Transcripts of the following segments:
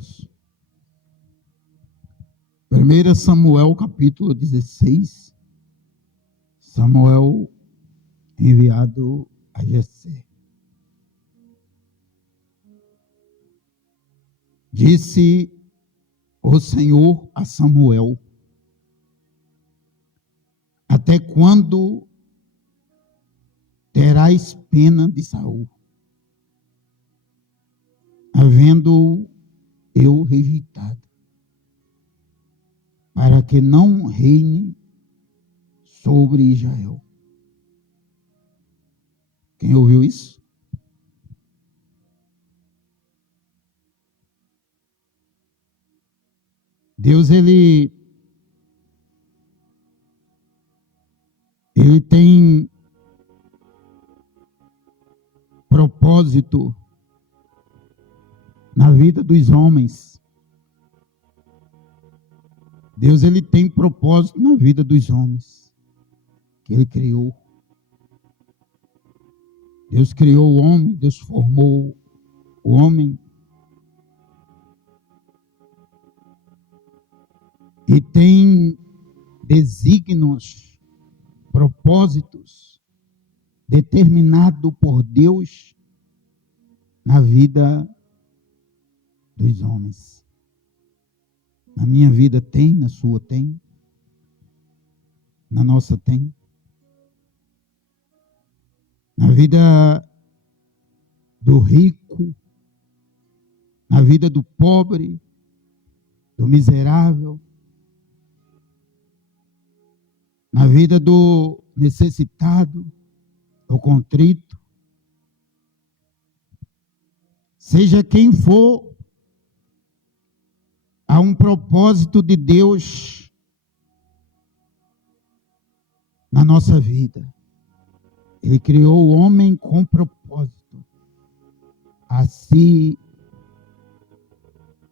Deus. 1 Samuel capítulo 16, Samuel enviado a Jessé. Disse o Senhor a Samuel: até quando terás pena de Saul, havendo eu rejeitado, para que não reine sobre Israel? Quem ouviu isso? Deus, ele tem propósito na vida dos homens. Deus, ele tem propósito na vida dos homens que ele criou. Deus criou o homem, Deus formou o homem. E tem desígnios, propósitos determinados por Deus na vida dos homens. Na minha vida tem, na sua tem, na nossa tem. Na vida do rico, na vida do pobre, do miserável, na vida do necessitado, do contrito, seja quem for, há um propósito de Deus na nossa vida. Ele criou o homem com propósito a se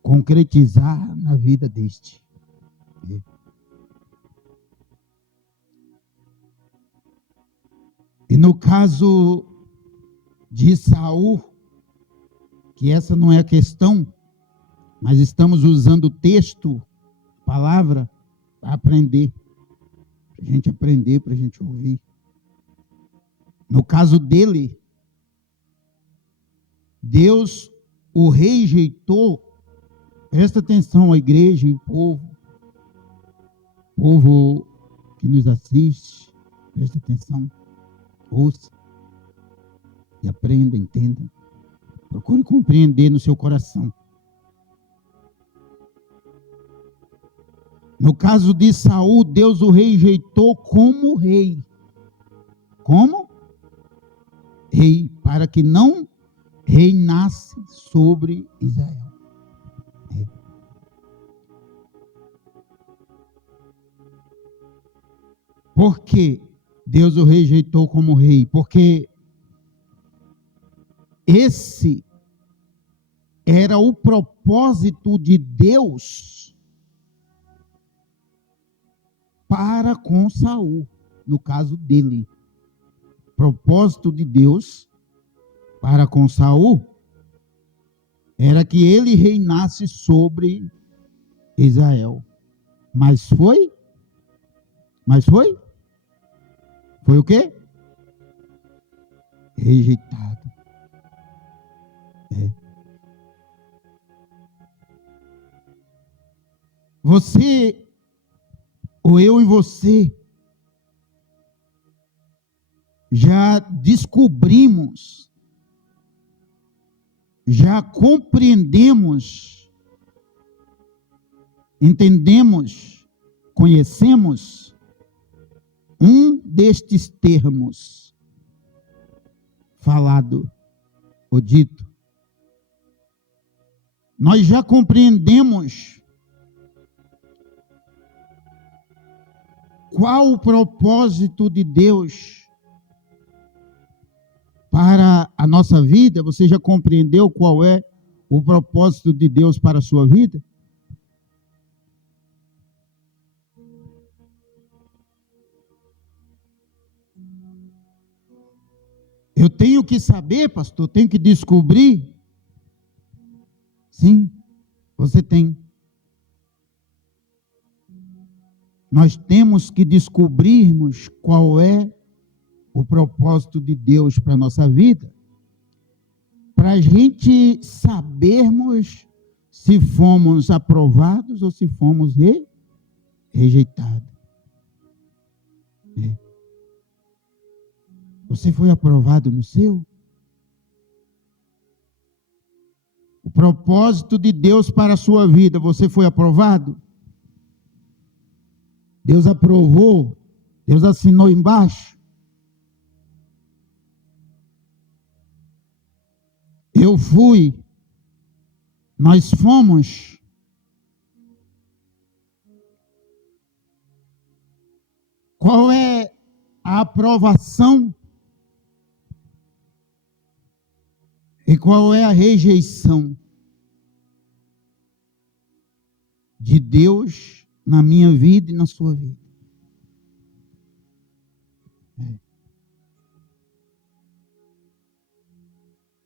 concretizar na vida deste. E no caso de Saul, que essa não é a questão, mas estamos usando o texto, palavra, para aprender. Para a gente aprender, para a gente ouvir. No caso dele, Deus o rejeitou. Presta atenção, a igreja e o povo que nos assiste, presta atenção. Ouça e aprenda, entenda. Procure compreender no seu coração. No caso de Saul, Deus o rejeitou como rei. Como? Rei, para que não reinasse sobre Israel. Por quê? Deus o rejeitou como rei, porque esse era o propósito de Deus para com Saul, no caso dele. Propósito de Deus para com Saul era que ele reinasse sobre Israel. Mas foi? Foi o quê? Rejeitado. Você, ou eu e você, já descobrimos, já compreendemos, entendemos, conhecemos um destes termos falado ou dito. Nós já compreendemos qual o propósito de Deus para a nossa vida. Você já compreendeu qual é o propósito de Deus para a sua vida? Eu tenho que saber, pastor, tenho que descobrir. Sim, Você tem. Nós temos que descobrirmos qual é o propósito de Deus para a nossa vida, para a gente sabermos se fomos aprovados ou se fomos rejeitados. Você foi aprovado no seu? O propósito de Deus para a sua vida, você foi aprovado? Deus aprovou? Deus assinou embaixo? Eu fui, nós fomos. Qual é a aprovação e qual é a rejeição de Deus na minha vida e na sua vida?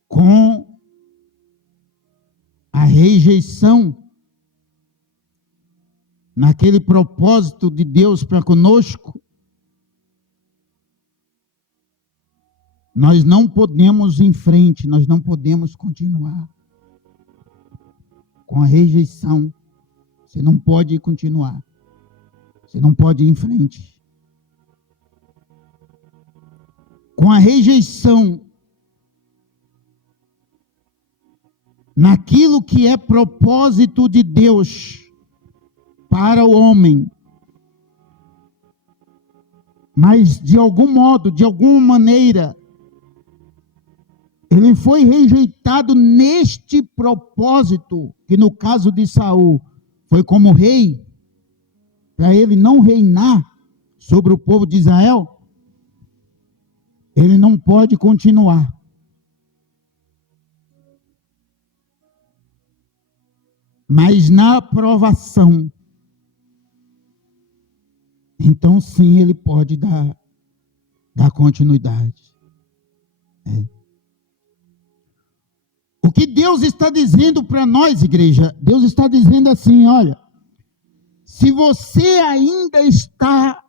Com a rejeição naquele propósito de Deus para conosco, nós não podemos ir em frente, nós não podemos continuar. Com a rejeição, você não pode continuar. Você não pode ir em frente. Com a rejeição naquilo que é propósito de Deus para o homem, mas de algum modo, de alguma maneira, ele foi rejeitado neste propósito, que no caso de Saul foi como rei, para ele não reinar sobre o povo de Israel. Ele não pode continuar. Mas na aprovação, então sim ele pode dar continuidade. O que Deus está dizendo para nós, igreja? Deus está dizendo assim, olha, se você ainda está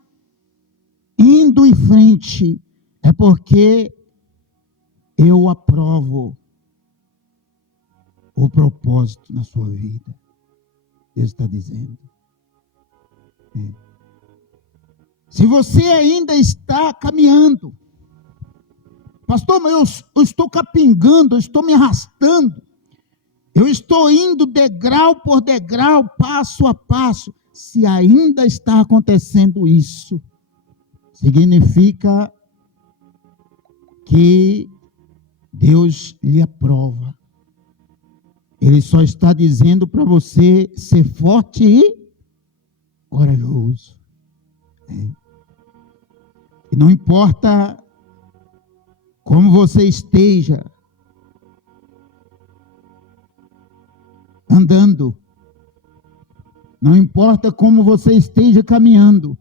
indo em frente, é porque eu aprovo o propósito na sua vida. Deus está dizendo. Se você ainda está caminhando, pastor, mas eu estou capingando, eu estou me arrastando, eu estou indo degrau por degrau, passo a passo. Se ainda está acontecendo isso, significa que Deus lhe aprova. Ele só está dizendo para você ser forte e corajoso. E não importa como você esteja andando, não importa como você esteja caminhando,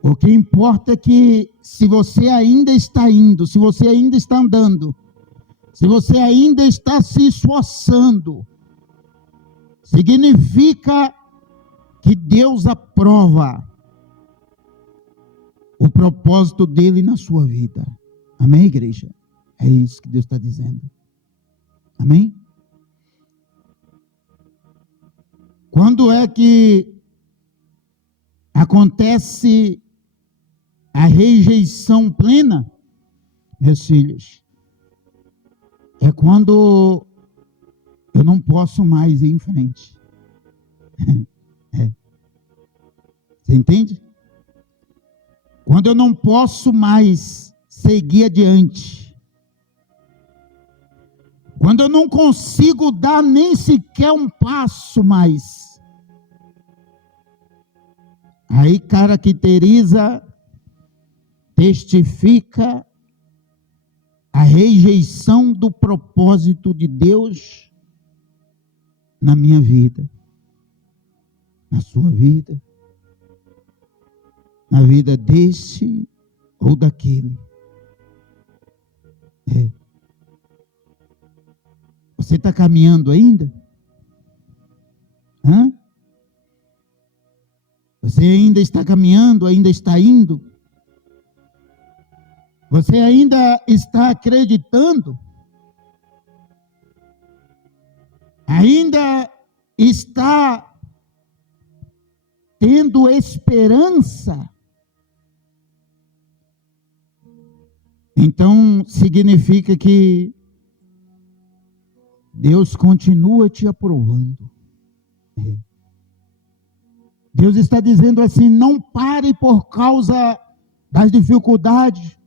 o que importa é que se você ainda está indo, se você ainda está andando, se você ainda está se esforçando, significa que Deus aprova o propósito dele na sua vida. Amém, igreja? É isso que Deus está dizendo. Amém? Quando é que acontece a rejeição plena, meus filhos? É quando eu não posso mais ir em frente. Você entende? Quando eu não posso mais seguir adiante. Quando eu não consigo dar nem sequer um passo mais. Aí caracteriza, testifica a rejeição do propósito de Deus na minha vida, na sua vida, na vida desse ou daquele. Você está caminhando ainda? Hã? Você ainda está caminhando, ainda está indo? Você ainda está acreditando? Ainda está tendo esperança? Então, significa que Deus continua te aprovando. Deus está dizendo assim: não pare por causa das dificuldades,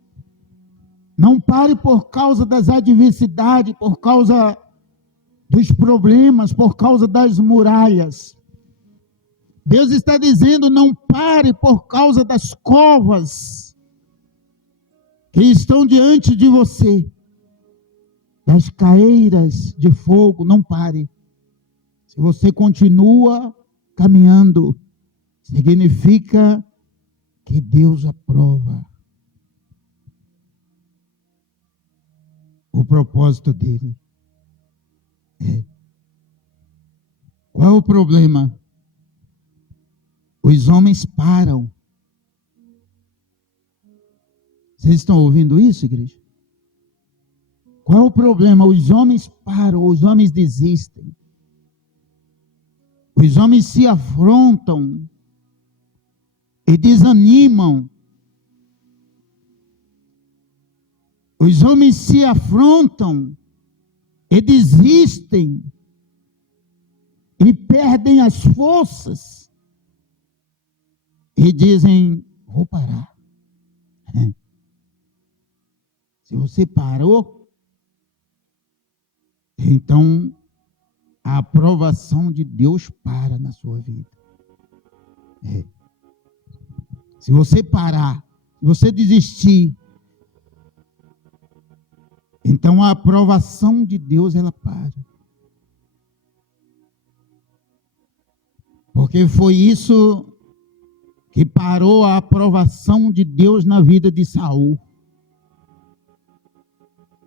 não pare por causa das adversidades, por causa dos problemas, por causa das muralhas. Deus está dizendo: não pare por causa das covas que estão diante de você, das caeiras de fogo. Não pare. Se você continua caminhando, significa que Deus aprova o propósito dele. Qual é o problema? Os homens param. Vocês estão ouvindo isso, igreja? Qual é o problema? Os homens param, os homens desistem. Os homens se afrontam e desanimam. Os homens se afrontam e desistem e perdem as forças e dizem: vou parar. Se você parou, então a aprovação de Deus para na sua vida. Se você parar, se você desistir, então a aprovação de Deus ela para. Porque foi isso que parou a aprovação de Deus na vida de Saul.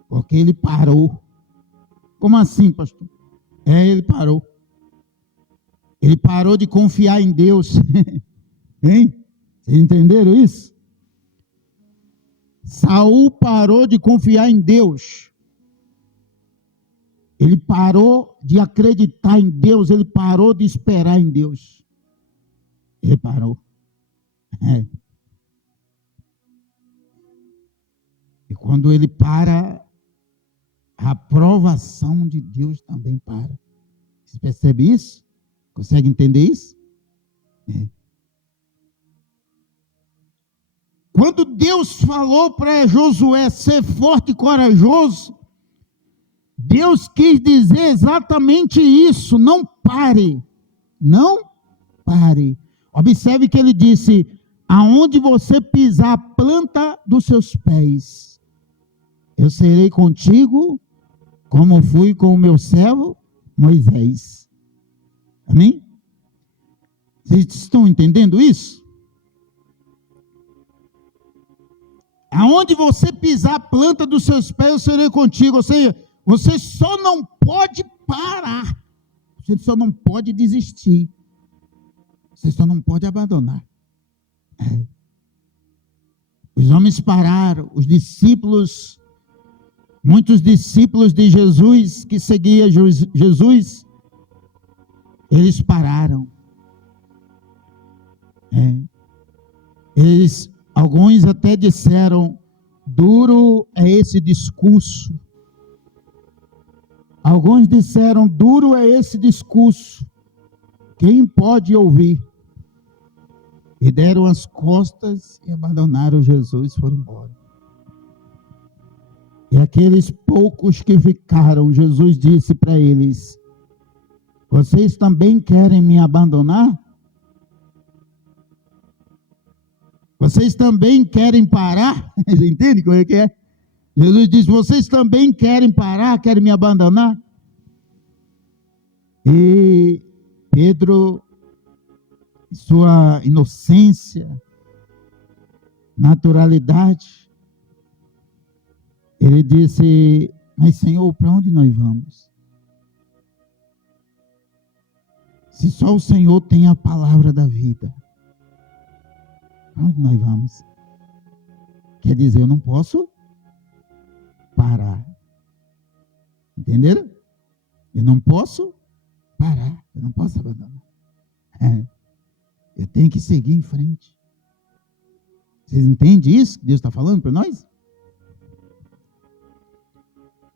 Porque ele parou. Como assim, pastor? Ele parou. Ele parou de confiar em Deus. Hein? Vocês entenderam isso? Saul parou de confiar em Deus. Ele parou de acreditar em Deus. Ele parou de esperar em Deus. Ele parou. E quando ele para, a aprovação de Deus também para. Você percebe isso? Consegue entender isso? Quando Deus falou para Josué ser forte e corajoso, Deus quis dizer exatamente isso: não pare, não pare. Observe que ele disse: aonde você pisar a planta dos seus pés, eu serei contigo, como fui com o meu servo Moisés. Amém? Vocês estão entendendo isso? Aonde você pisar a planta dos seus pés, eu serei contigo. Ou seja, você só não pode parar. Você só não pode desistir. Você só não pode abandonar. Os homens pararam, os discípulos, muitos discípulos de Jesus que seguiam Jesus, eles pararam. Alguns até disseram: duro é esse discurso. Alguns disseram: duro é esse discurso. Quem pode ouvir? E deram as costas e abandonaram Jesus e foram embora. E aqueles poucos que ficaram, Jesus disse para eles: vocês também querem me abandonar? Vocês também querem parar? Você entende como é que é? Jesus disse: vocês também querem parar, querem me abandonar? E Pedro, sua inocência, naturalidade, ele disse: mas Senhor, para onde nós vamos? Se só o Senhor tem a palavra da vida, onde nós vamos? Quer dizer, eu não posso parar. Entenderam? Eu não posso parar, eu não posso abandonar. Eu tenho que seguir em frente. Vocês entendem isso que Deus está falando para nós?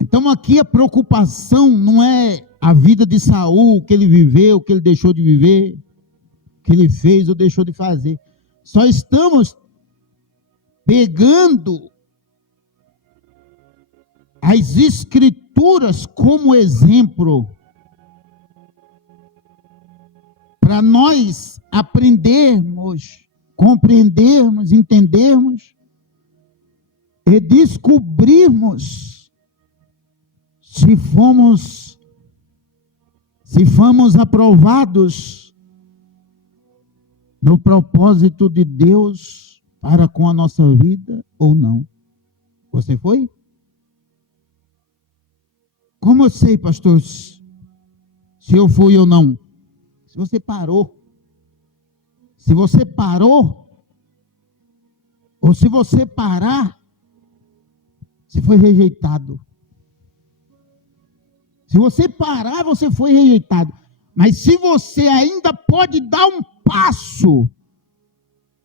Então aqui a preocupação não é a vida de Saul, o que ele viveu, o que ele deixou de viver, o que ele fez ou deixou de fazer. Só estamos pegando as Escrituras como exemplo para nós aprendermos, compreendermos, entendermos e descobrirmos se fomos aprovados no propósito de Deus para com a nossa vida ou não. Você foi? Como eu sei, pastor, se eu fui ou não? Se você parou. Se você parou, ou se você parar, você foi rejeitado. Se você parar, você foi rejeitado. Mas se você ainda pode dar um passo,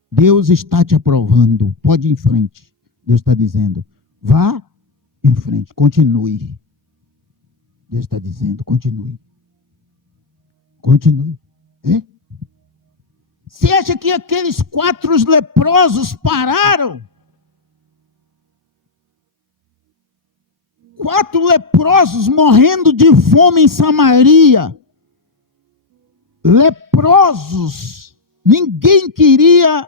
Deus está te aprovando. Pode ir em frente. Deus está dizendo, vá em frente, continue. Deus está dizendo, continue. Continue. Você acha que aqueles 4 leprosos pararam? 4 leprosos morrendo de fome em Samaria. Leprosos. Ninguém queria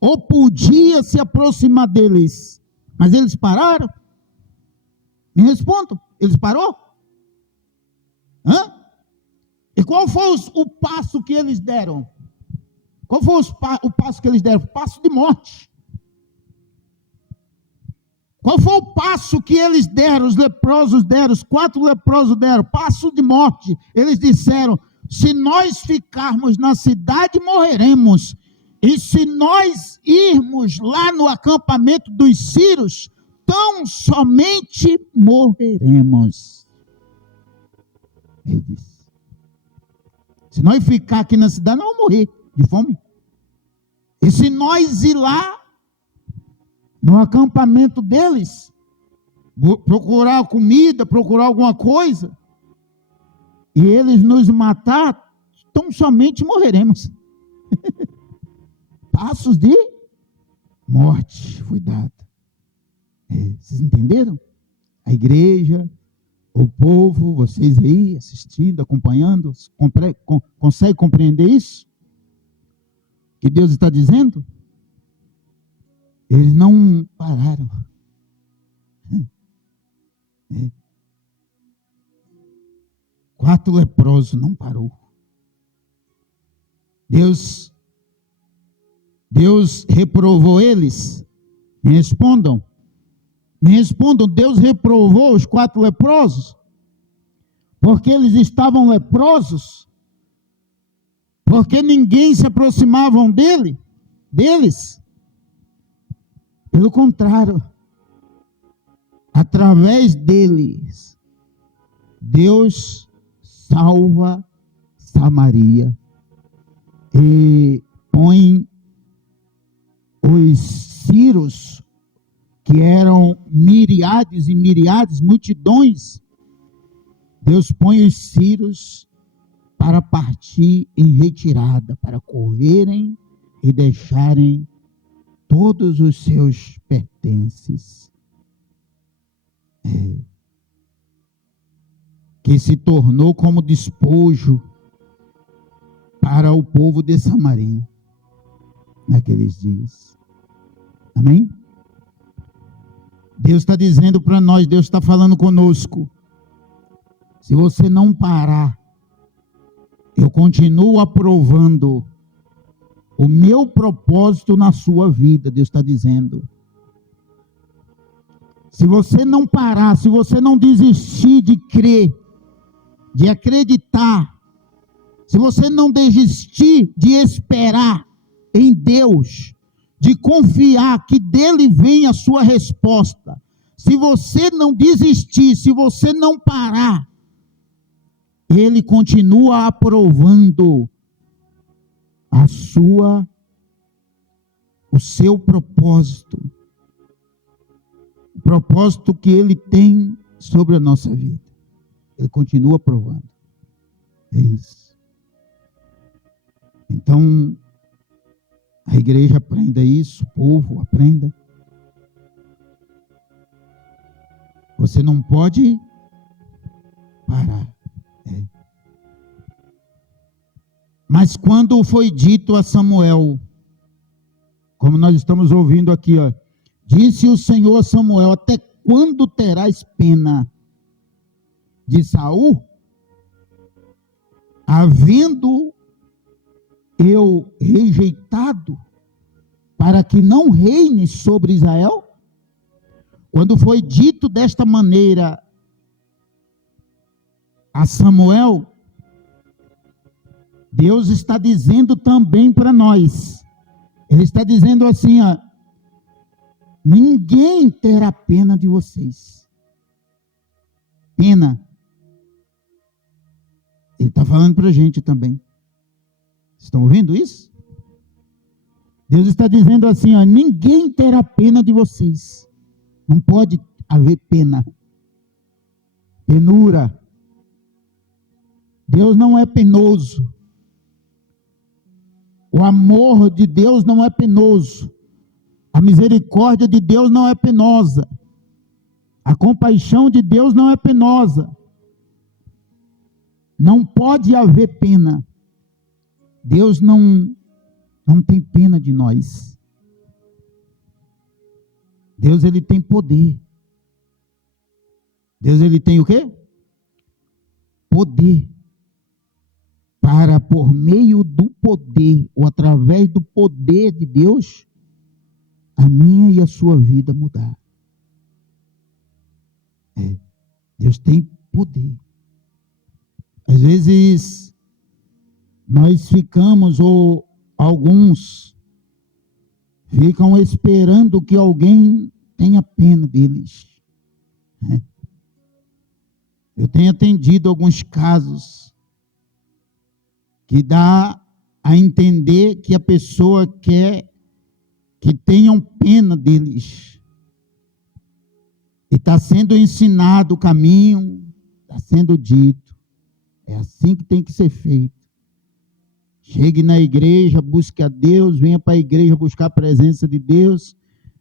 ou podia se aproximar deles. Mas eles pararam? Me respondam. Eles pararam? E qual foi o passo que eles deram? Qual foi o passo que eles deram? Passo de morte. Qual foi o passo que eles deram, os leprosos deram, os 4 leprosos deram? Passo de morte. Eles disseram, se nós ficarmos na cidade, morreremos. E se nós irmos lá no acampamento dos sírios, tão somente morreremos. Ele disse, se nós ficar aqui na cidade, nós vamos morrer de fome. E se nós ir lá, no acampamento deles, procurar comida, procurar alguma coisa, e eles nos matar, tão somente morreremos. Passos de morte foi dado. Vocês entenderam? A igreja, o povo, vocês aí assistindo, acompanhando, consegue compreender isso? Que Deus está dizendo? Eles não pararam. 4 leprosos não parou. Deus reprovou eles? Me respondam. Deus reprovou os 4 leprosos? Porque eles estavam leprosos? Porque ninguém se aproximava deles? Pelo contrário, através deles, Deus salva Samaria e põe os sírios, que eram miríades e miríades, multidões, Deus põe os sírios para partir em retirada, para correrem e deixarem todos os seus pertences, que se tornou como despojo para o povo de Samaria, naqueles dias. Amém? Deus está dizendo para nós, Deus está falando conosco, se você não parar, eu continuo aprovando o meu propósito na sua vida, Deus está dizendo. Se você não parar, se você não desistir de crer, de acreditar, se você não desistir de esperar em Deus, de confiar que dele vem a sua resposta, se você não desistir, se você não parar, ele continua aprovando o seu propósito, o propósito que ele tem sobre a nossa vida. Ele continua aprovando. É isso. Então, a igreja aprenda isso, o povo aprenda. Você não pode parar. Mas quando foi dito a Samuel, como nós estamos ouvindo aqui, ó, disse o Senhor a Samuel: até quando terás pena de Saul, havendo eu rejeitado, para que não reine sobre Israel? Quando foi dito desta maneira a Samuel, Deus está dizendo também para nós. Ele está dizendo assim, ó, ninguém terá pena de vocês. Pena. Ele está falando para a gente também. Estão ouvindo isso? Deus está dizendo assim, ó, ninguém terá pena de vocês. Não pode haver pena. Penura. Deus não é penoso. O amor de Deus não é penoso. A misericórdia de Deus não é penosa. A compaixão de Deus não é penosa. Não pode haver pena. Deus não tem pena de nós. Deus, ele tem poder. Deus, ele tem o quê? Poder. Para, por meio do poder, ou através do poder de Deus, a minha e a sua vida mudar. Deus tem poder. Às vezes, nós ficamos, ou alguns ficam esperando que alguém tenha pena deles. Eu tenho atendido alguns casos que dá a entender que a pessoa quer que tenham pena deles. E está sendo ensinado o caminho, está sendo dito. É assim que tem que ser feito. Chegue na igreja, busque a Deus, venha para a igreja buscar a presença de Deus,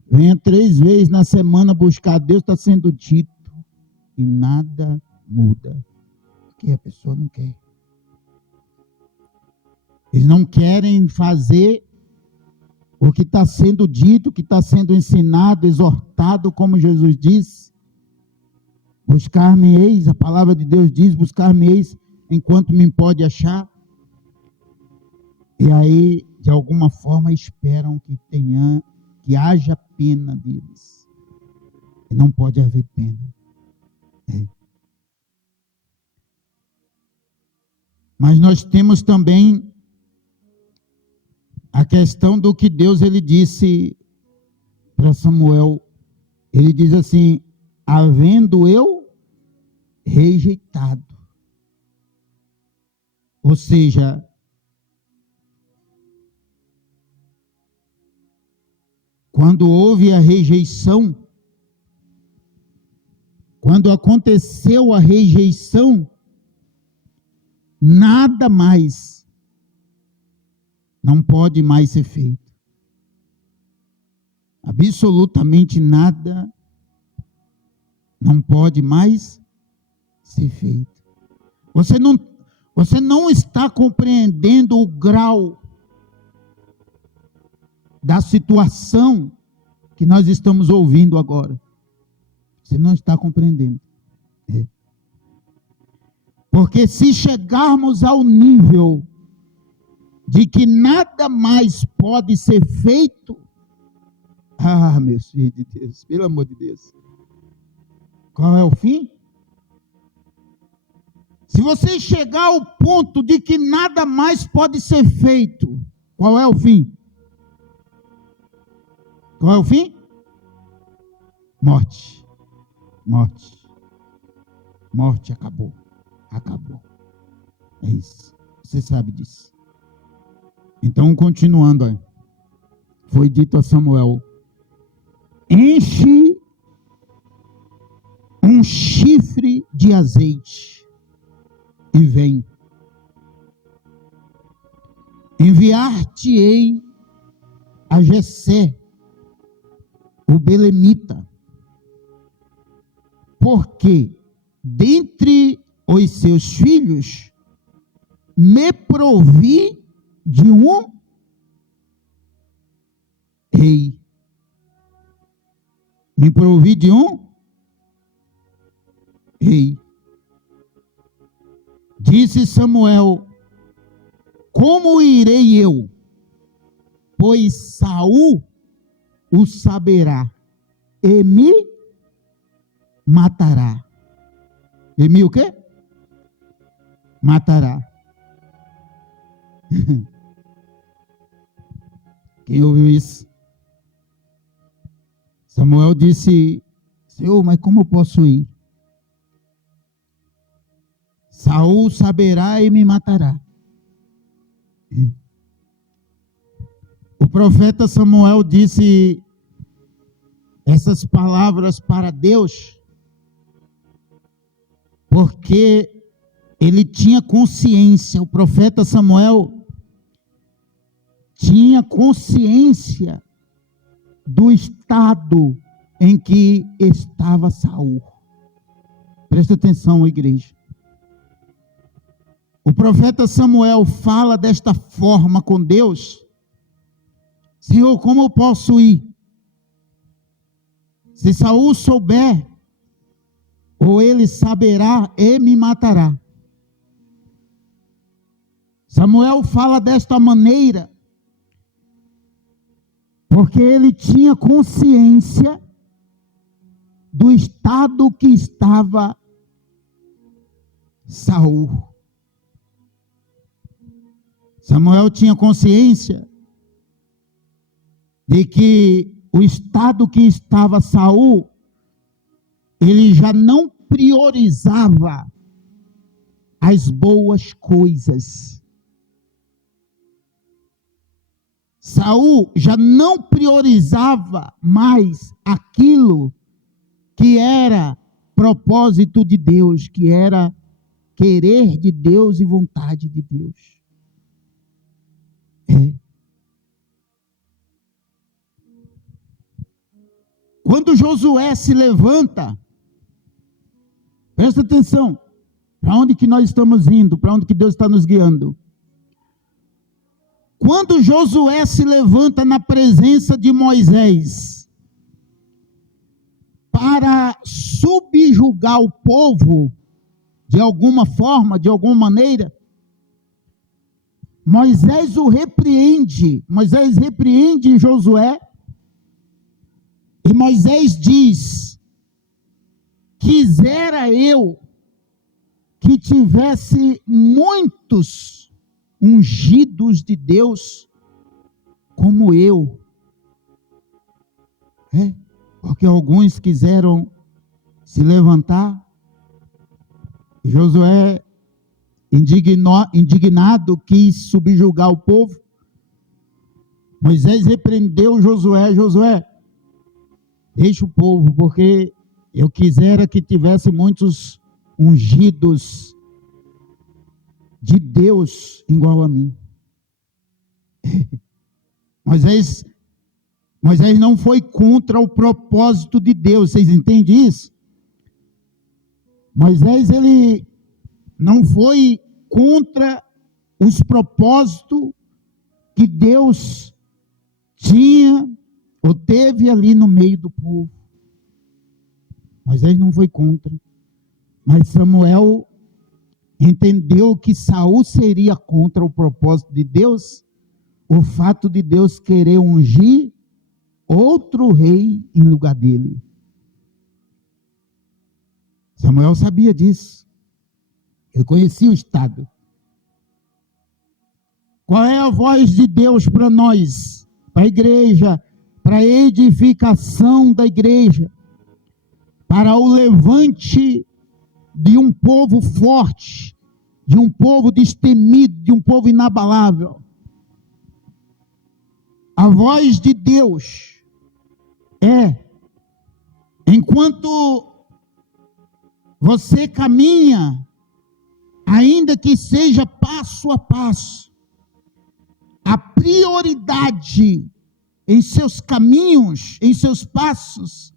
venha 3 vezes na semana buscar a Deus, está sendo dito. E nada muda. Porque a pessoa não quer. Eles não querem fazer o que está sendo dito, o que está sendo ensinado, exortado, como Jesus disse. Buscar-me-eis, a palavra de Deus diz, buscar-me-eis enquanto me pode achar. E aí, de alguma forma, esperam que haja pena deles. E não pode haver pena. Mas nós temos também a questão do que Deus, ele disse para Samuel. Ele diz assim, havendo eu rejeitado. Ou seja, quando houve a rejeição, quando aconteceu a rejeição, nada mais não pode mais ser feito. Absolutamente nada não pode mais ser feito. Você não está compreendendo o grau da situação que nós estamos ouvindo agora. Você não está compreendendo. Porque se chegarmos ao nível de que nada mais pode ser feito, meus filhos de Deus, pelo amor de Deus, qual é o fim? Se você chegar ao ponto de que nada mais pode ser feito, qual é o fim? Qual é o fim? Morte. Morte. Morte, acabou. Acabou. É isso. Você sabe disso. Então, continuando aí. Foi dito a Samuel: enche um chifre de azeite e vem. Enviar-te-ei a Jessé, o belemita, porque dentre os seus filhos me provi de um rei. Me provi de um rei. Disse Samuel: como irei eu? Pois Saul o saberá e me matará. E me o quê? Matará. Quem ouviu isso? Samuel disse: Senhor, mas como eu posso ir? Saul saberá e me matará. O profeta Samuel disse essas palavras para Deus porque ele tinha consciência. O profeta Samuel tinha consciência do estado em que estava Saul. Presta atenção, igreja. O profeta Samuel fala desta forma com Deus: Senhor, como eu posso ir? Se Saul souber, ou ele saberá e me matará. Samuel fala desta maneira porque ele tinha consciência do estado que estava Saul. Samuel tinha consciência de que o estado que estava Saul, ele já não priorizava as boas coisas. Saul já não priorizava mais aquilo que era propósito de Deus, que era querer de Deus e vontade de Deus. Quando Josué se levanta, presta atenção, para onde que nós estamos indo, para onde que Deus está nos guiando. Quando Josué se levanta na presença de Moisés para subjugar o povo de alguma forma, de alguma maneira, Moisés o repreende. Moisés repreende Josué e Moisés diz: quisera eu que tivesse muitos ungidos de Deus como eu. Porque alguns quiseram se levantar. Josué, indignado, quis subjugar o povo. Moisés repreendeu Josué: Josué, deixa o povo, porque eu quisera que tivesse muitos ungidos de Deus igual a mim. Moisés não foi contra o propósito de Deus, vocês entendem isso? Moisés, ele não foi contra os propósitos que Deus tinha ou teve ali no meio do povo. Moisés não foi contra, mas Samuel entendeu que Saul seria contra o propósito de Deus, o fato de Deus querer ungir outro rei em lugar dele. Samuel sabia disso. Ele conhecia o estado. Qual é a voz de Deus para nós, para a igreja, para a edificação da igreja, para o levante de um povo forte, de um povo destemido, de um povo inabalável? A voz de Deus é: enquanto você caminha, ainda que seja passo a passo, a prioridade em seus caminhos, em seus passos,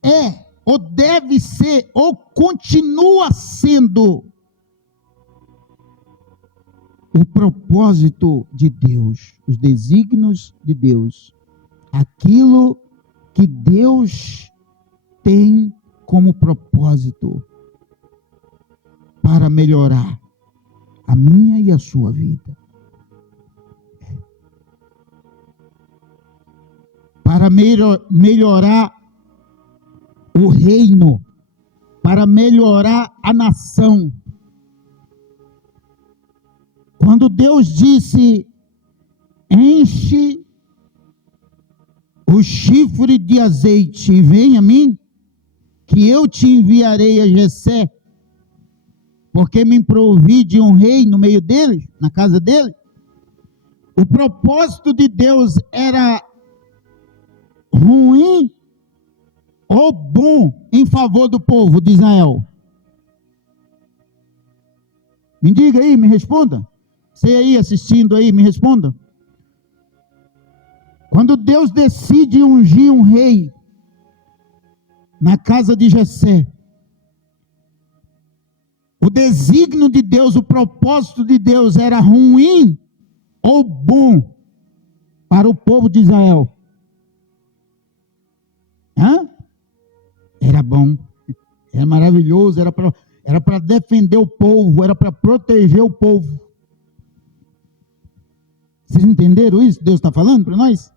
é, ou deve ser, ou continua sendo o propósito de Deus, os desígnios de Deus, aquilo que Deus tem como propósito para melhorar a minha e a sua vida. Para melhorar o reino, para melhorar a nação. Quando Deus disse: enche o chifre de azeite e vem a mim, que eu te enviarei a Jessé, porque me provi de um rei no meio dele, na casa dele. O propósito de Deus era ruim ou bom em favor do povo de Israel? Me diga aí, me responda. Você aí assistindo aí, me responda. Quando Deus decide ungir um rei na casa de Jessé, o desígnio de Deus, o propósito de Deus era ruim ou bom para o povo de Israel? Era bom, era maravilhoso, era para defender o povo, era para proteger o povo. Vocês entenderam isso? Deus está falando para nós?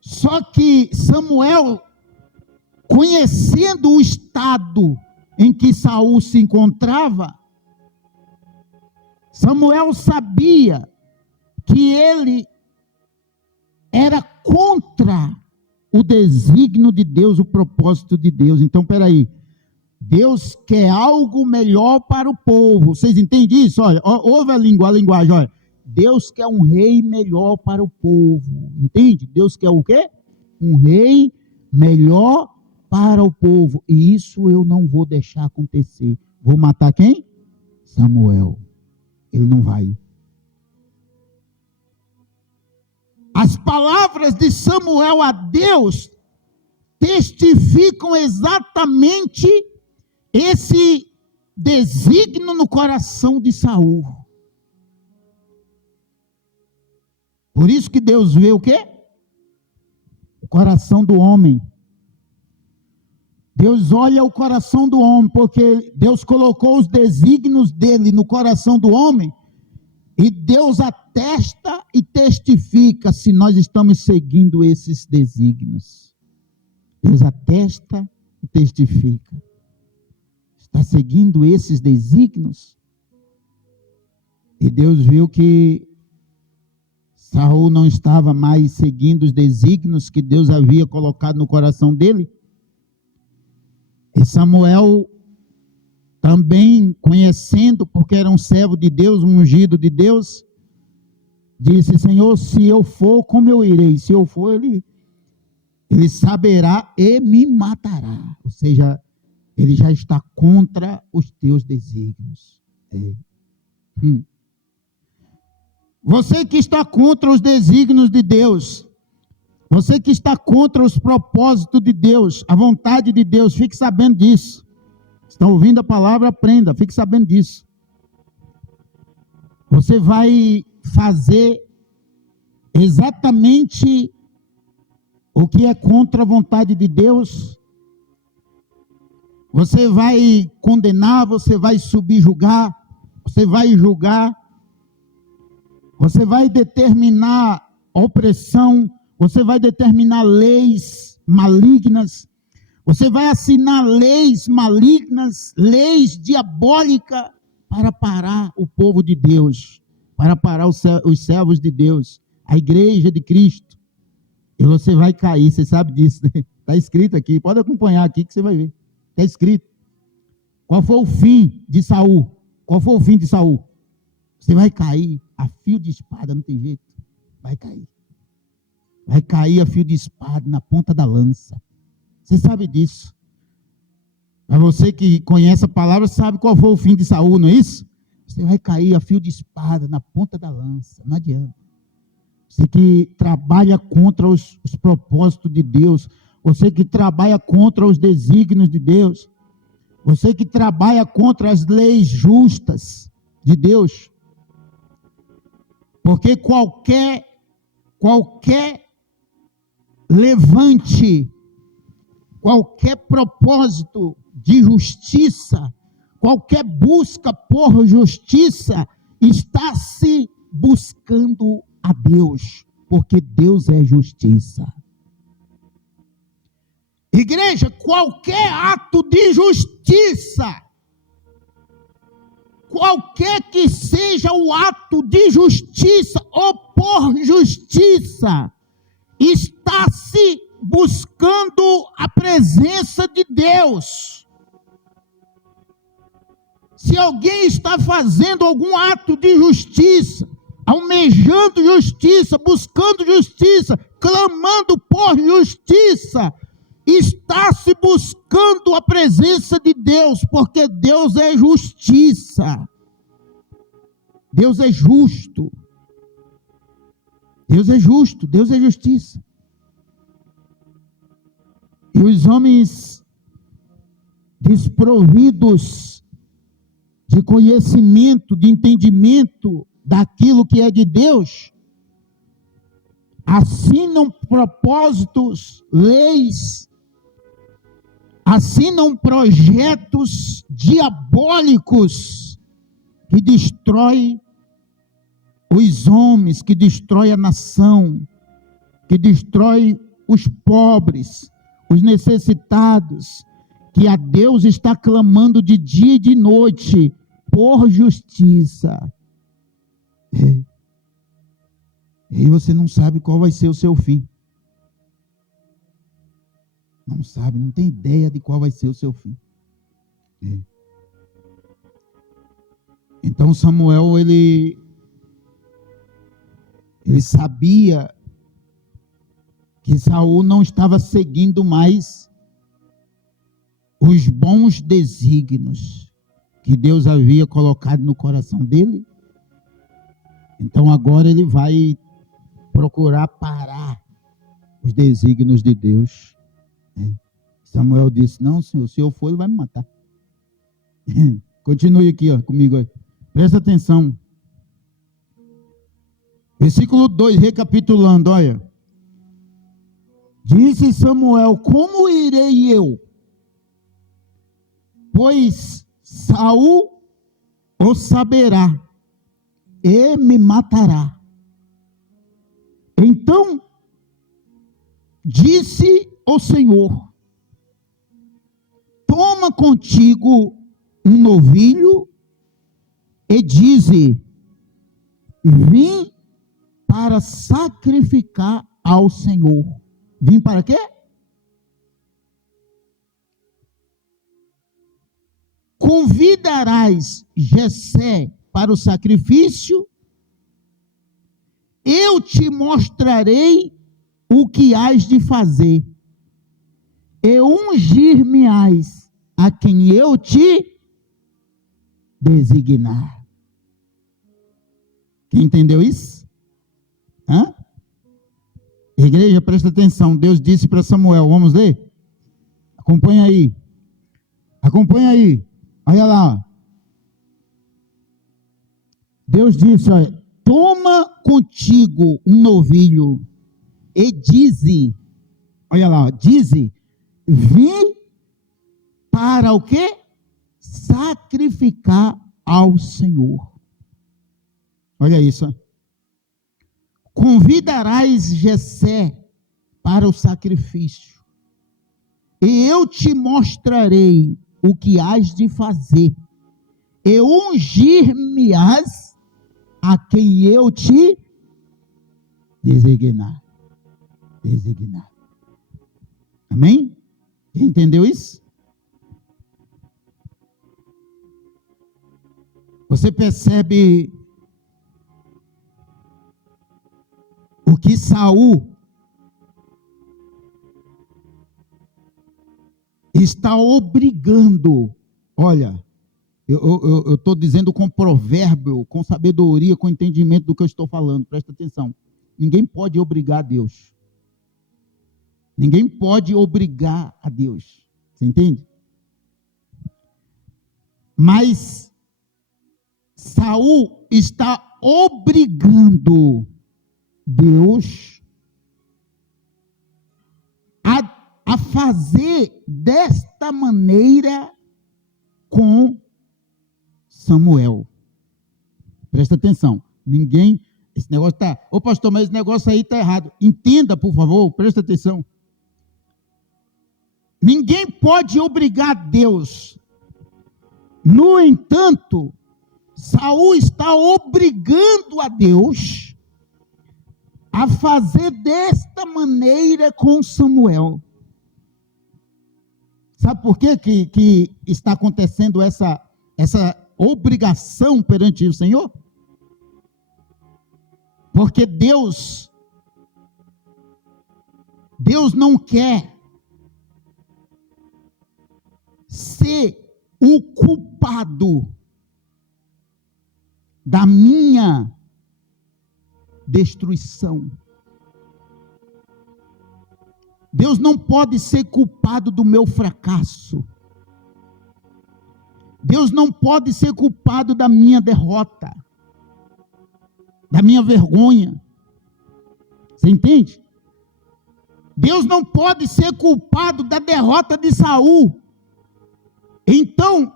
Só que Samuel, conhecendo o estado em que Saul se encontrava, Samuel sabia que ele era contra o desígnio de Deus, o propósito de Deus. Então, peraí, Deus quer algo melhor para o povo. Vocês entendem isso? Olha, ouve a linguagem, olha. Deus quer um rei melhor para o povo. Entende? Deus quer o quê? Um rei melhor para o povo. E isso eu não vou deixar acontecer. Vou matar quem? Samuel. Ele não vai. As palavras de Samuel a Deus testificam exatamente esse desígnio no coração de Saul. Por isso que Deus vê o quê? O coração do homem. Deus olha o coração do homem, porque Deus colocou os desígnios dele no coração do homem, e Deus atesta e testifica se nós estamos seguindo esses desígnios. Deus atesta e testifica. Está seguindo esses desígnios? E Deus viu que Saul não estava mais seguindo os desígnios que Deus havia colocado no coração dele. E Samuel, também conhecendo, porque era um servo de Deus, um ungido de Deus, disse: Senhor, se eu for, como eu irei? Se eu for, ele saberá e me matará. Ou seja, ele já está contra os teus desígnios. Você que está contra os desígnios de Deus, você que está contra os propósitos de Deus, a vontade de Deus, fique sabendo disso. Estão ouvindo a palavra? Aprenda, fique sabendo disso. Você vai fazer exatamente o que é contra a vontade de Deus. Você vai condenar, você vai subjugar, você vai julgar, você vai determinar opressão, você vai determinar leis malignas, Você vai assinar leis malignas, leis diabólicas para parar o povo de Deus, para parar os servos de Deus, a igreja de Cristo. E você vai cair, você sabe disso, né? Está escrito aqui, pode acompanhar aqui que você vai ver. Está escrito. Qual foi o fim de Saul? Qual foi o fim de Saul? Você vai cair a fio de espada, não tem jeito. Vai cair. Vai cair a fio de espada na ponta da lança. Você sabe disso. Para você que conhece a palavra, sabe qual foi o fim de Saul, não é isso? Você vai cair a fio de espada na ponta da lança. Não adianta. Você que trabalha contra os propósitos de Deus. Você que trabalha contra os desígnios de Deus. Você que trabalha contra as leis justas de Deus. Porque qualquer levante, qualquer propósito de justiça, qualquer busca por justiça, está se buscando a Deus, porque Deus é justiça. Igreja, qualquer ato de justiça, qualquer que seja o ato de justiça ou por justiça, está se buscando a presença de Deus. Se alguém está fazendo algum ato de justiça, almejando justiça, buscando justiça, clamando por justiça, está se buscando a presença de Deus, porque Deus é justiça. Deus é justo. Deus é justo, Deus é justiça. E os homens desprovidos de conhecimento, de entendimento daquilo que é de Deus, assinam propósitos, leis, assinam projetos diabólicos que destroem os homens, que destrói a nação, que destrói os pobres, os necessitados, que a Deus está clamando de dia e de noite por justiça. E você não sabe qual vai ser o seu fim. Não sabe, não tem ideia de qual vai ser o seu fim. Então Samuel, ele sabia que Saul não estava seguindo mais os bons desígnios que Deus havia colocado no coração dele. Então agora ele vai procurar parar os desígnios de Deus. Samuel disse: não, senhor, se eu for, ele vai me matar. Continue aqui, ó, comigo aí. Presta atenção. Versículo 2, recapitulando, olha. Disse Samuel: como irei eu? Pois Saul o saberá e me matará. Então disse o Senhor: toma contigo um novilho e dize: vim para sacrificar ao Senhor. Vim para quê? Convidarás Jessé para o sacrifício, eu te mostrarei o que hás de fazer, e ungir-me-ás a quem eu te designar. Quem entendeu isso? Hã? Igreja, presta atenção. Deus disse para Samuel, vamos ler? Acompanha aí. Acompanha aí. Olha lá. Deus disse, olha, toma contigo um novilho e dize, olha lá, dize, vim para o quê? Sacrificar ao Senhor. Olha isso. Convidarás Jessé para o sacrifício. e eu te mostrarei o que hás de fazer, e ungir-me-ás a quem eu te designar. Amém? Quem entendeu isso? Você percebe o que Saul está obrigando. Olha, eu estou dizendo com provérbio, com sabedoria, com entendimento do que eu estou falando. Presta atenção. Ninguém pode obrigar a Deus. Ninguém pode obrigar a Deus. Você entende? Mas Saul está obrigando Deus a fazer desta maneira com Samuel. Presta atenção. Esse negócio está... Ô pastor, mas esse negócio aí está errado. Entenda, por favor, presta atenção. Ninguém pode obrigar Deus. No entanto, Saul está obrigando a Deus a fazer desta maneira com Samuel. Sabe por quê que está acontecendo essa obrigação perante o Senhor? Porque Deus não quer ser o culpado da minha destruição. Deus não pode ser culpado do meu fracasso. Deus não pode ser culpado da minha derrota, da minha vergonha. Você entende? Deus não pode ser culpado da derrota de Saul. Então,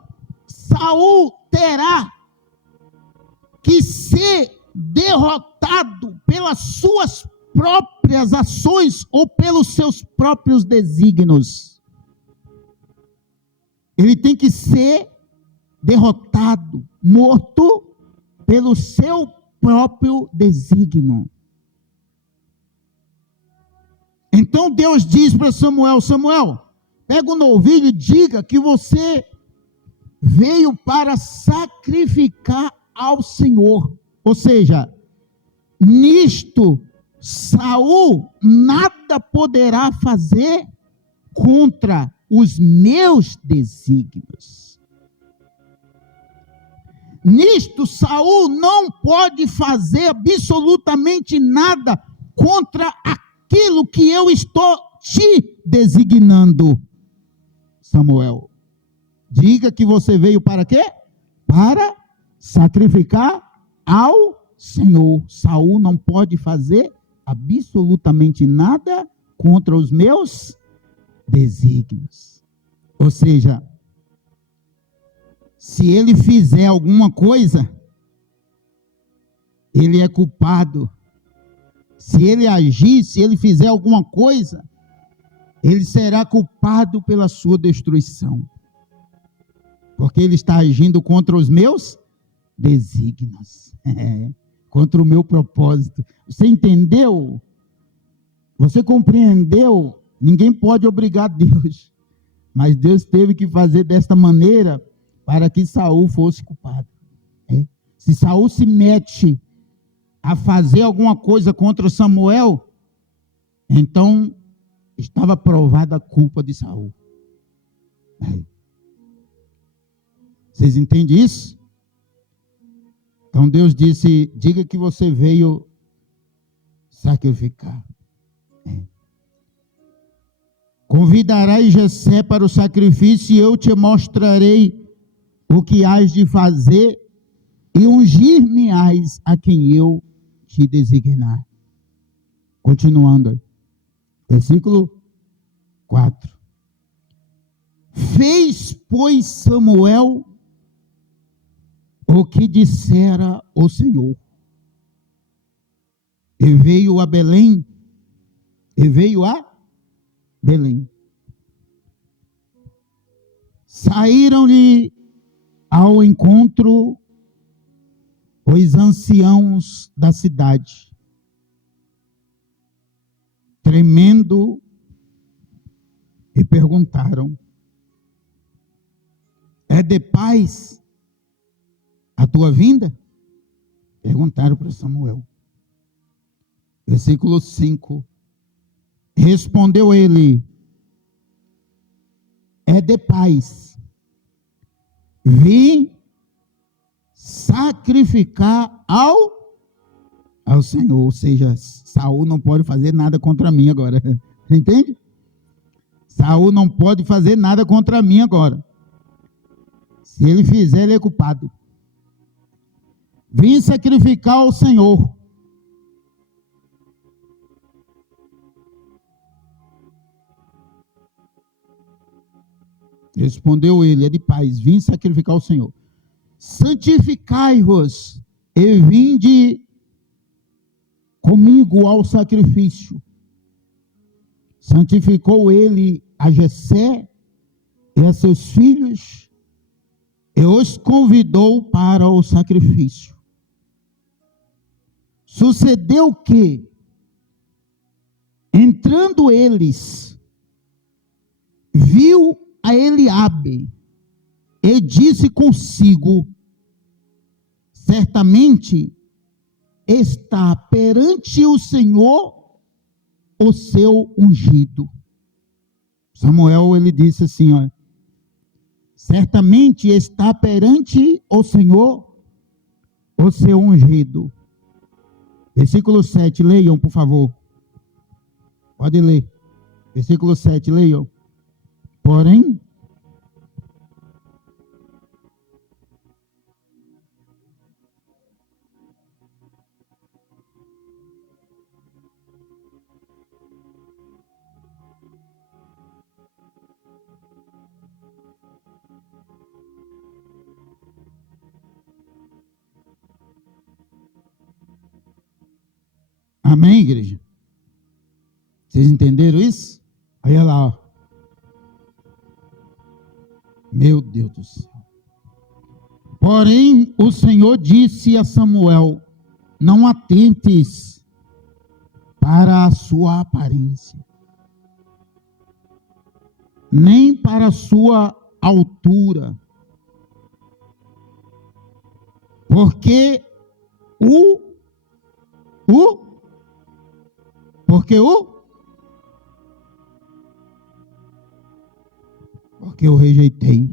Saul terá que ser derrotado pelas suas próprias ações ou pelos seus próprios desígnios. Ele tem que ser derrotado, morto pelo seu próprio desígnio. Então Deus diz para Samuel: Samuel, pega o novilho e diga que você veio para sacrificar ao Senhor. Ou seja, nisto Saul nada poderá fazer contra os meus desígnios. Nisto Saul não pode fazer absolutamente nada contra aquilo que eu estou te designando. Samuel, diga que você veio para quê? Para sacrificar ao Senhor. Saul não pode fazer absolutamente nada contra os meus desígnios. Ou seja, se ele fizer alguma coisa, ele é culpado. Se ele agir, se ele fizer alguma coisa, ele será culpado pela sua destruição. Porque ele está agindo contra os meus desígnios. Contra o meu propósito. Você entendeu? Você compreendeu? Ninguém pode obrigar Deus. Mas Deus teve que fazer desta maneira para que Saul fosse culpado. Se Saul se mete a fazer alguma coisa contra Samuel, então estava provada a culpa de Saul. Vocês entendem isso? Então Deus disse: diga que você veio sacrificar. Convidarás Jessé para o sacrifício e eu te mostrarei o que hás de fazer e ungir-me-ás a quem eu te designar. Continuando. Versículo 4. Fez, pois, Samuel o que dissera o Senhor. E veio a Belém. Saíram-lhe ao encontro os anciãos da cidade, tremendo, e perguntaram: é de paz a tua vinda? Perguntaram para Samuel. Versículo 5. Respondeu ele: é de paz. Vim sacrificar ao Senhor. Ou seja, Saul não pode fazer nada contra mim agora. Entende? Saul não pode fazer nada contra mim agora. Se ele fizer, ele é culpado. Vim sacrificar ao Senhor. Respondeu ele: é de paz, vim sacrificar ao Senhor. Santificai-vos e vinde comigo ao sacrifício. Santificou ele a Jessé e a seus filhos e os convidou para o sacrifício. Sucedeu que, entrando eles, viu a Eliabe e disse consigo: certamente está perante o Senhor o seu ungido. Samuel, ele disse assim, ó: certamente está perante o Senhor o seu ungido. Versículo 7, leiam, por favor. Pode ler. Versículo 7, leiam. Porém, amém, igreja? Vocês entenderam isso? Olha lá, ó. Meu Deus do céu. Porém, o Senhor disse a Samuel: não atentes para a sua aparência, nem para a sua altura, porque eu rejeitei.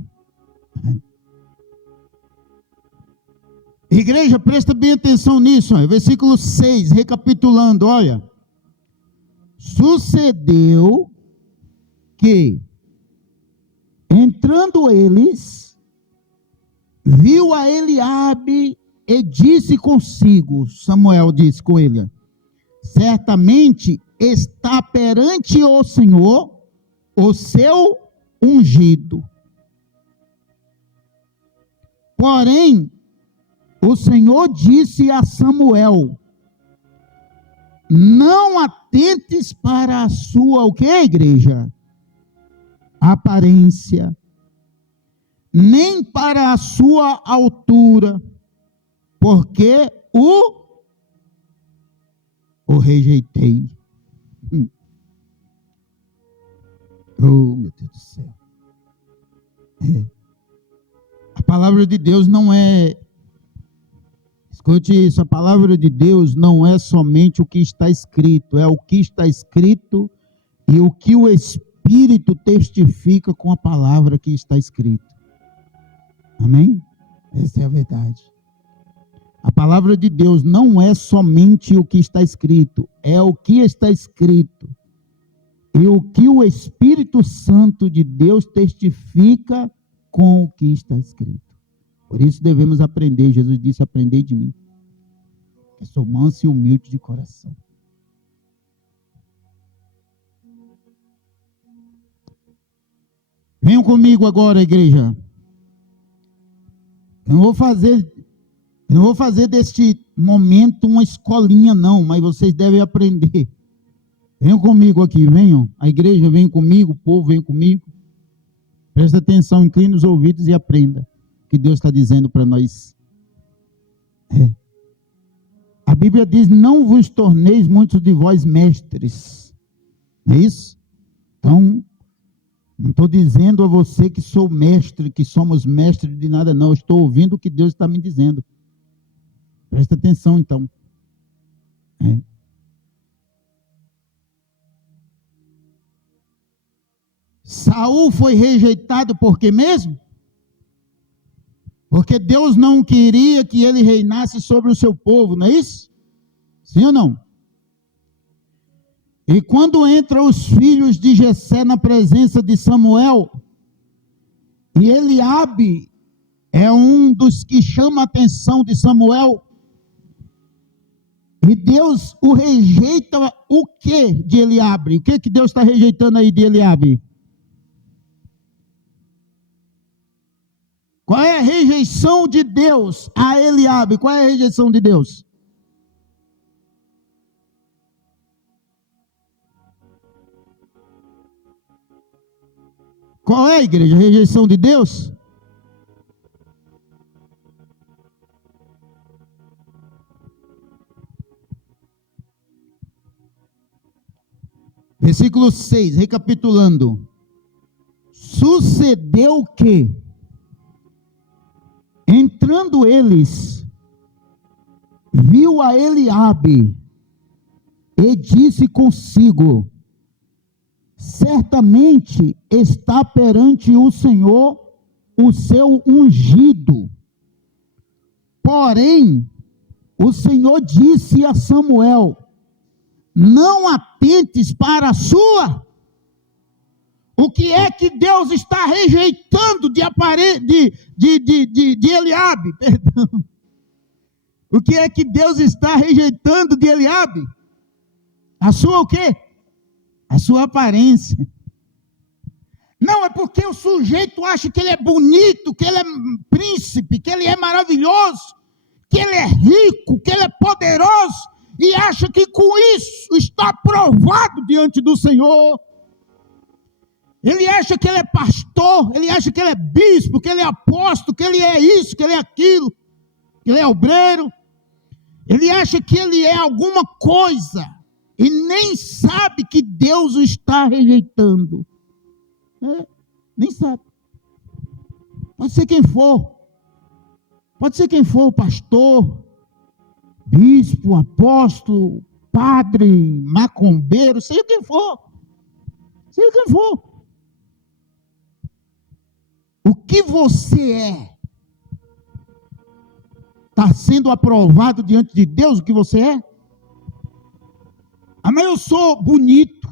Igreja, presta bem atenção nisso, ó. Versículo 6, recapitulando, olha. Sucedeu que, entrando eles, viu a Eliabe e disse consigo, Samuel disse com ele: certamente está perante o Senhor o seu ungido. Porém, o Senhor disse a Samuel: não atentes para a sua, o que, igreja? Aparência, nem para a sua altura, porque o rejeitei. Oh, meu Deus do céu. A palavra de Deus não é... Escute isso, a palavra de Deus não é somente o que está escrito, é o que está escrito e o que o Espírito testifica com a palavra que está escrita. Amém? Essa é a verdade. A palavra de Deus não é somente o que está escrito, é o que está escrito e o que o Espírito Santo de Deus testifica com o que está escrito. Por isso devemos aprender. Jesus disse: aprendei de mim, que sou manso e humilde de coração. Venham comigo agora, igreja. Eu não vou fazer deste momento uma escolinha, não, mas vocês devem aprender. Venham comigo aqui, venham. A igreja vem comigo, o povo vem comigo. Presta atenção, inclina os ouvidos e aprenda o que Deus está dizendo para nós. A Bíblia diz, não vos torneis muitos de vós mestres. Não é isso? Então, não estou dizendo a você que sou mestre, que somos mestres de nada, não. Eu estou ouvindo o que Deus está me dizendo. Presta atenção, então. Saul foi rejeitado por quê mesmo? Porque Deus não queria que ele reinasse sobre o seu povo, não é isso? Sim ou não? E quando entram os filhos de Jessé na presença de Samuel, e Eliabe é um dos que chama a atenção de Samuel, e Deus o rejeita o que de Eliabe? O que Deus está rejeitando aí de Eliabe? Qual é a rejeição de Deus a Eliabe? Qual é a rejeição de Deus? Qual é, igreja, a rejeição de Deus? Versículo 6, recapitulando. Sucedeu que, entrando eles, viu a Eliabe e disse consigo, certamente está perante o Senhor o seu ungido. Porém, o Senhor disse a Samuel, não atentes para a sua. O que é que Deus está rejeitando de Eliabe? Perdão. O que é que Deus está rejeitando de Eliabe? A sua o quê? A sua aparência. Não, é porque o sujeito acha que ele é bonito, que ele é príncipe, que ele é maravilhoso, que ele é rico, que ele é poderoso, e acha que com isso está aprovado diante do Senhor. Ele acha que ele é pastor, ele acha que ele é bispo, que ele é apóstolo, que ele é isso, que ele é aquilo, que ele é obreiro. Ele acha que ele é alguma coisa e nem sabe que Deus o está rejeitando. Nem sabe. Pode ser quem for. Pode ser quem for, pastor, bispo, apóstolo, padre, macumbeiro, seja quem for. Seja quem for. O que você é está sendo aprovado diante de Deus, o que você é? Ah, mas eu sou bonito.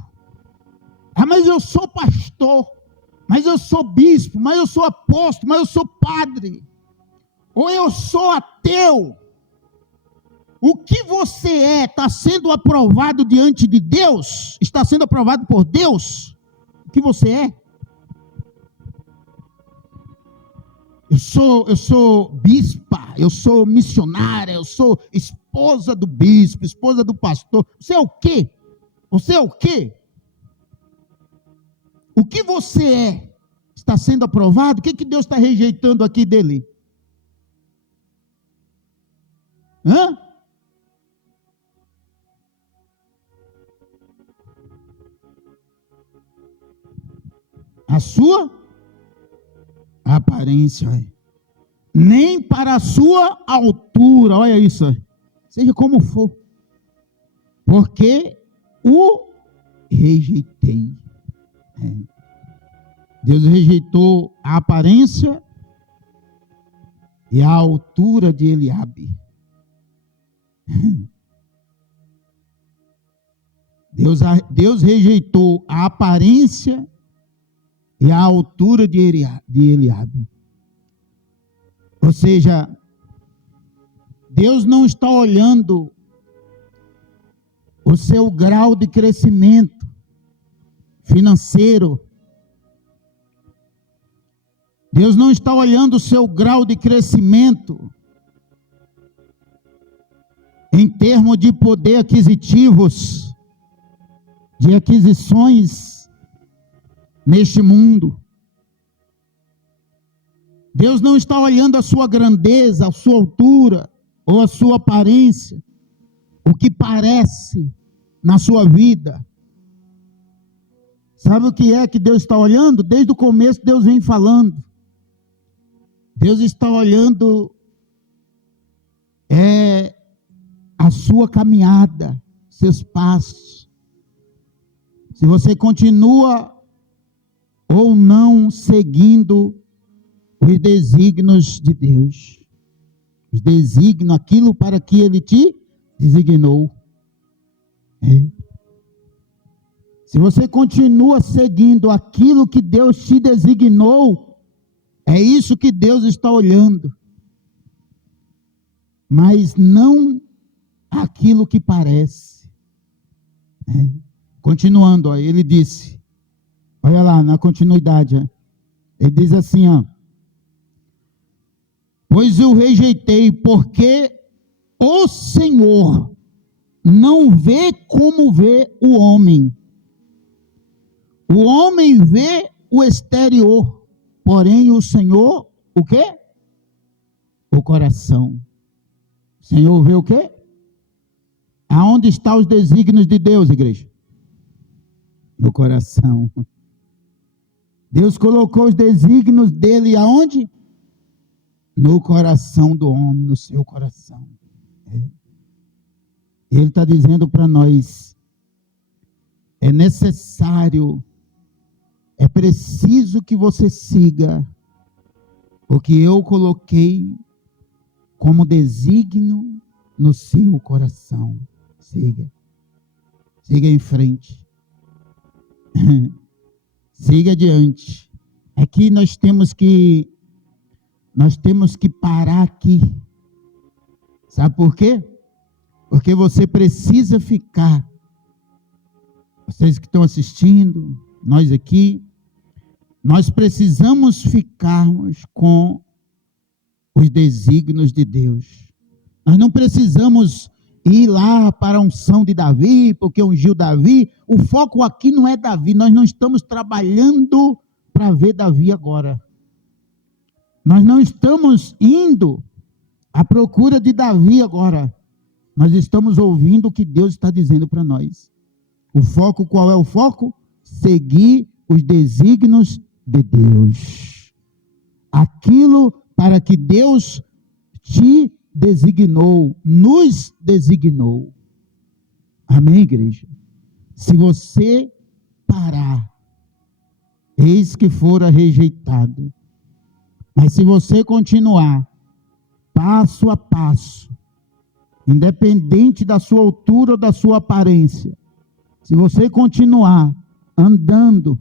Ah, mas eu sou pastor. Mas eu sou bispo. Mas eu sou apóstolo. Mas eu sou padre. Ou eu sou ateu. O que você é está sendo aprovado diante de Deus? Está sendo aprovado por Deus? O que você é? Eu sou bispa, eu sou missionária, eu sou esposa do bispo, esposa do pastor. Você é o quê? Você é o quê? O que você é está sendo aprovado? O que Deus está rejeitando aqui dele? Hã? A sua aparência, nem para a sua altura, olha isso, seja como for, porque o rejeitei. Deus rejeitou a aparência e a altura de Eliabe. Deus rejeitou a aparência e a altura de Eliabe. Ou seja, Deus não está olhando o seu grau de crescimento financeiro. Deus não está olhando o seu grau de crescimento em termos de poder aquisitivos, de aquisições neste mundo. Deus não está olhando a sua grandeza, a sua altura ou a sua aparência, o que parece na sua vida. Sabe o que é que Deus está olhando? Desde o começo Deus vem falando. Deus está olhando a sua caminhada, seus passos. Se você continua ou não seguindo os desígnios de Deus. Os desígnios, aquilo para que Ele te designou. Se você continua seguindo aquilo que Deus te designou, é isso que Deus está olhando. Mas não aquilo que parece. Continuando, ó, ele disse, olha lá, na continuidade, ó, ele diz assim, ó, pois eu rejeitei, porque o Senhor não vê como vê o homem. O homem vê o exterior, porém o Senhor, o quê? O coração. O Senhor vê o quê? Aonde estão os desígnios de Deus, igreja? No coração. Deus colocou os desígnios dele aonde? No coração do homem, no seu coração. Ele está dizendo para nós, é necessário, é preciso que você siga o que eu coloquei como desígnio no seu coração. Siga. Siga em frente. Siga adiante. Aqui nós temos que parar aqui. Sabe por quê? Porque você precisa ficar. Vocês que estão assistindo, nós aqui, nós precisamos ficarmos com os desígnios de Deus. Nós não precisamos ir lá para a unção de Davi, porque ungiu Davi. O foco aqui não é Davi. Nós não estamos trabalhando para ver Davi agora. Nós não estamos indo à procura de Davi agora. Nós estamos ouvindo o que Deus está dizendo para nós. O foco, qual é o foco? Seguir os desígnios de Deus. Aquilo para que Deus te designou, nos designou. Amém, igreja? Se você parar, eis que fora rejeitado. Mas se você continuar, passo a passo, independente da sua altura ou da sua aparência, se você continuar andando,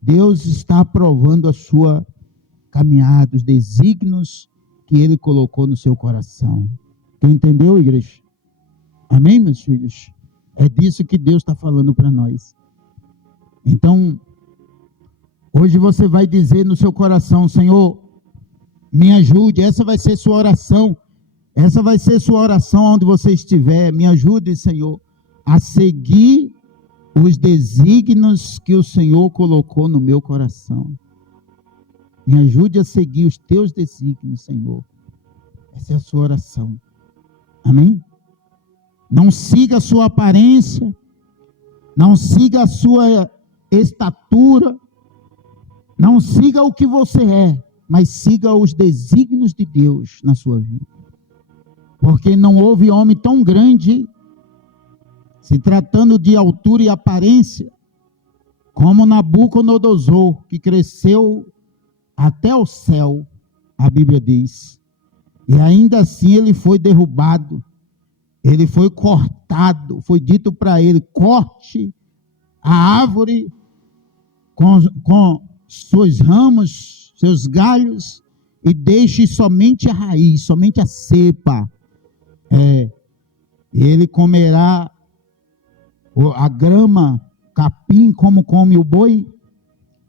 Deus está aprovando a sua caminhada, os desígnios que Ele colocou no seu coração. Quem entendeu, igreja? Amém, meus filhos? É disso que Deus está falando para nós. Então, hoje você vai dizer no seu coração, Senhor, me ajude. Essa vai ser sua oração. Essa vai ser sua oração onde você estiver. Me ajude, Senhor, a seguir os desígnios que o Senhor colocou no meu coração. Me ajude a seguir os teus desígnios, Senhor. Essa é a sua oração. Amém? Não siga a sua aparência, não siga a sua estatura, não siga o que você é, mas siga os desígnios de Deus na sua vida. Porque não houve homem tão grande, se tratando de altura e aparência, como Nabucodonosor, que cresceu até o céu, a Bíblia diz. E ainda assim ele foi derrubado, ele foi cortado, foi dito para ele, corte a árvore com seus ramos, seus galhos, e deixe somente a raiz, somente a cepa. Ele comerá a grama, capim, como come o boi,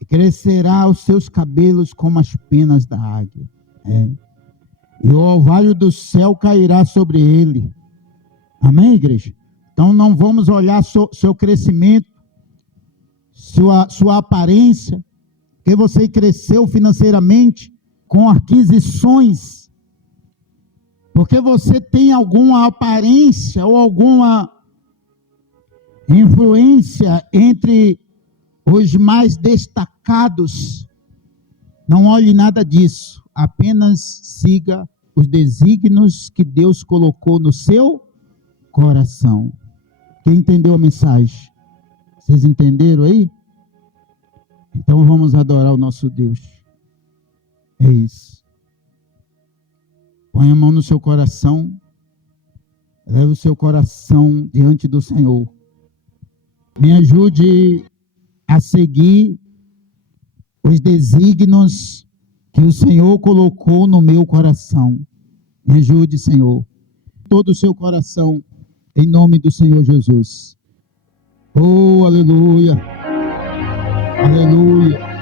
e crescerá os seus cabelos como as penas da águia. E o orvalho do céu cairá sobre ele. Amém, igreja? Então não vamos olhar seu crescimento, sua aparência, porque você cresceu financeiramente, com aquisições, porque você tem alguma aparência ou alguma influência entre os mais destacados. Não olhe nada disso, apenas siga os desígnios que Deus colocou no seu coração. Quem entendeu a mensagem? Vocês entenderam aí? Então vamos adorar o nosso Deus. É isso. Põe a mão no seu coração. Leve o seu coração diante do Senhor. Me ajude a seguir os desígnios que o Senhor colocou no meu coração. Me ajude, Senhor. Todo o seu coração, em nome do Senhor Jesus. Oh, aleluia. Aleluia.